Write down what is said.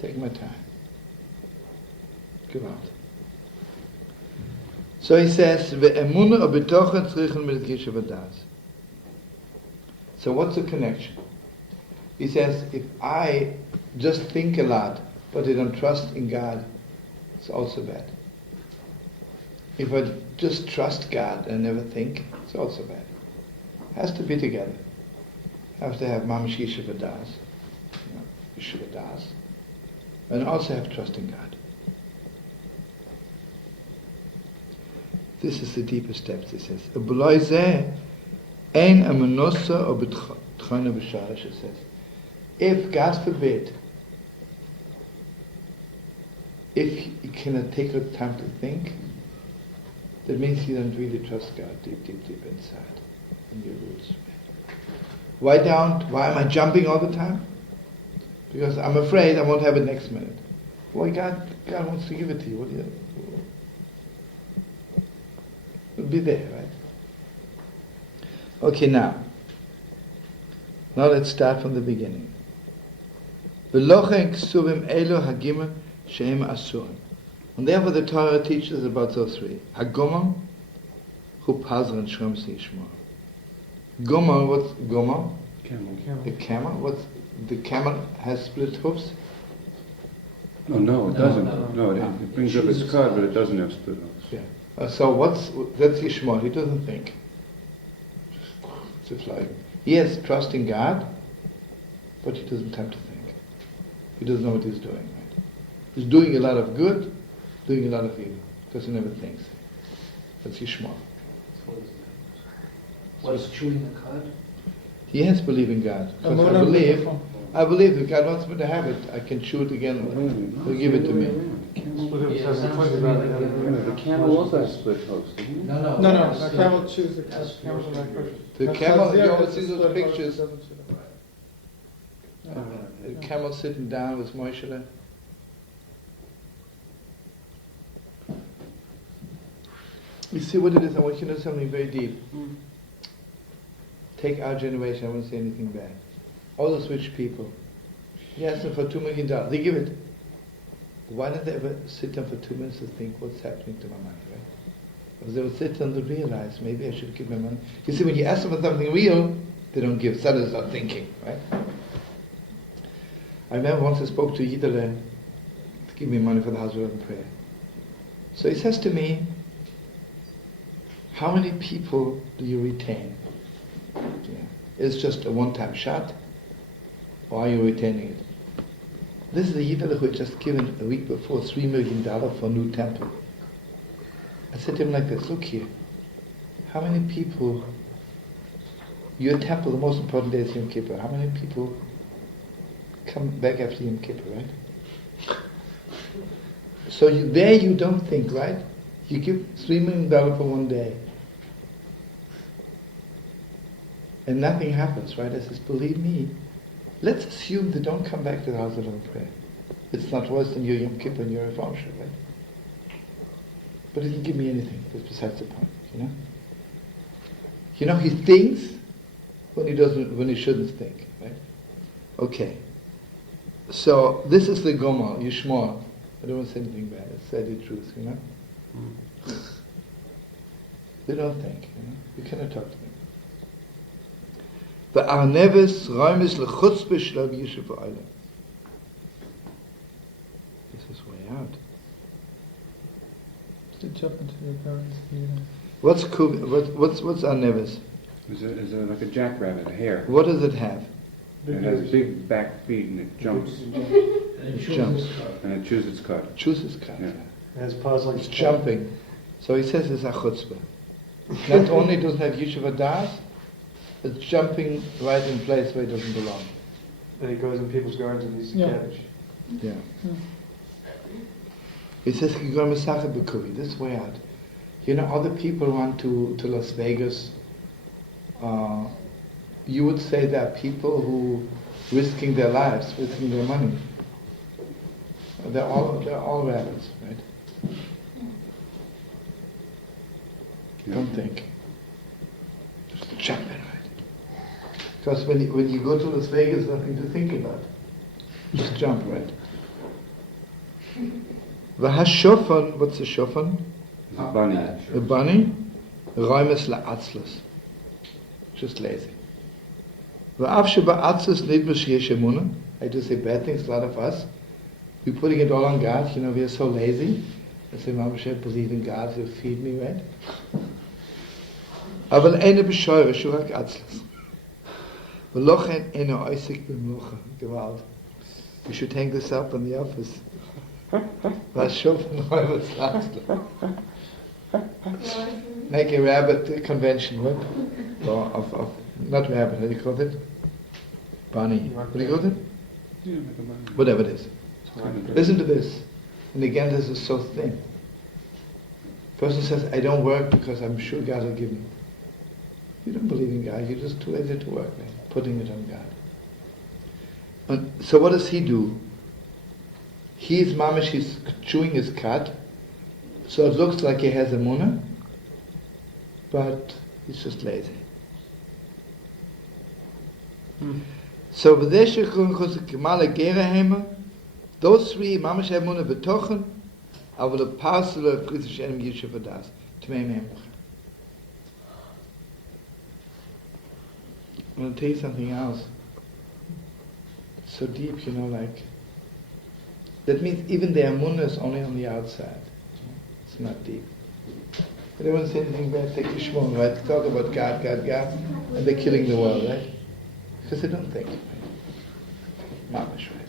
Take my time. Gewalt. So he says, "Ve'emuna o betochen tzrichen mit Yeshuv hadas." So what's the connection? He says, if I just think a lot, but I don't trust in God, it's also bad. If I just trust God and never think, it's also bad. It has to be together. Have to have mamish Yeshuv hadas, Yeshuv hadas, and also have trust in God. This is the deepest steps, he says. It says, if, God forbid, if you cannot take the time to think, that means you don't really trust God deep inside, in your roots. Why am I jumping all the time? Because I'm afraid I won't have it next minute. Why God wants to give it to you. It'll be there, right? Okay, now let's start from the beginning. And therefore the Torah teaches about those three. Hagomam, hu pazar and shrom yishmor. Gomam, what's gomam? Camel. The camel. The camel has split hoofs? No, it doesn't. No, it brings up its cud, but it doesn't have split hoofs. Yeah. So that's Yishmor. He doesn't think. Just like he has trust in God, but he doesn't have to think. He doesn't know what he's doing. Right? He's doing a lot of good, doing a lot of evil, because he never thinks. That's Yishmor. What's chewing the cud? Yes, believe in God. Because I believe that God wants me to have it. I can chew it again. He'll give it to me. The camel also has split hoofs, doesn't it? No. The camel chews the cud. Camels are not kosher. The camel, you always see those pictures. The camel sitting down with Moshe. You see what it is? I want you to know something very deep. Take our generation, I won't say anything bad. All those rich people, you ask them for $2 million, they give it. Why don't they ever sit down for 2 minutes to think what's happening to my money, right? Because they would sit down to realize, maybe I should give my money. You see, when you ask them for something real, they don't give. Suddenly start thinking, right? I remember once I spoke to Yidele to give me money for the house of prayer. So he says to me, how many people do you retain? Yeah. It's just a one-time shot, or are you retaining it? This is a Yiddish who had just given a week before $3 million for a new temple. I said to him like this, look here, how many people, your temple, the most important day is Yom Kippur, how many people come back after Yom Kippur, right? So you don't think, right? You give $3 million for one day. And nothing happens, right? I says, believe me, let's assume they don't come back to the house of prayer. It's not worse than your Yom Kippur and your Reform, right? But it didn't give me anything. That's besides the point, you know? You know, he thinks when he shouldn't think, right? Okay. So this is the Gomel, Yishmor. I don't want to say anything bad. I say the truth, you know? They don't think, you know? You cannot talk to them. The Arneves Räumes lechutzpe shel Yeshuv ha'olam. This is way out. To jump into your parents' view. What's Arneves? Is it like a jackrabbit, a hare? What does it have? It has big back feet and it jumps. It jumps. And it chews its cud. Chews its cud. Yeah. It has paws like it's jumping. So he says it's a chutzpah. Not only doesn't have Yeshuv hadas, it's jumping right in place where it doesn't belong. And he goes in people's gardens and eats cabbage. Yeah. He says, this is way out. You know, other people went to Las Vegas. You would say there are people who risking their lives, risking their money. They're all rabbits, right? Don't think. Just jump in, right? Because when you go to Las Vegas, nothing to think about. Just jump, right? V'hashofan, what's the shofan? The bunny. The bunny. Roimes la'atzlus. Just lazy. V'av sheba'atzlus nidbush yesh emunah. I do say bad things, a lot of us. We're putting it all on God, we are so lazy. I say, Mama Shem, believe in God, he'll feed me, right? אבל אין בשורש, הוא רק עצלס. ולכן אין עסק במלאכה, gewalt. You should hang this up in the office. Make a rabbit convention, what? Of not rabbit, how do you call it? Bunny. What do you call it? Yeah, like a bunny. Whatever it is. Listen to this. And again, this is so thin. Person says, I don't work because I'm sure God will give me. You don't believe in God, you're just too lazy to work, man. Putting it on God. And so what does he do? He's mamish, he's chewing his cud, so it looks like he has a munah, but he's just lazy. So those three mamish have munah betochen, aber the parcel of Kristisch Enem Yishuv Adas, Tmei Memech. I'm going to tell you something else. It's so deep, that means even the emunah is only on the outside. It's not deep. But they won't say anything bad, take the shmon, right? Talk about God, God, God, and they're killing the world, right? Because they don't think. Mamash, right?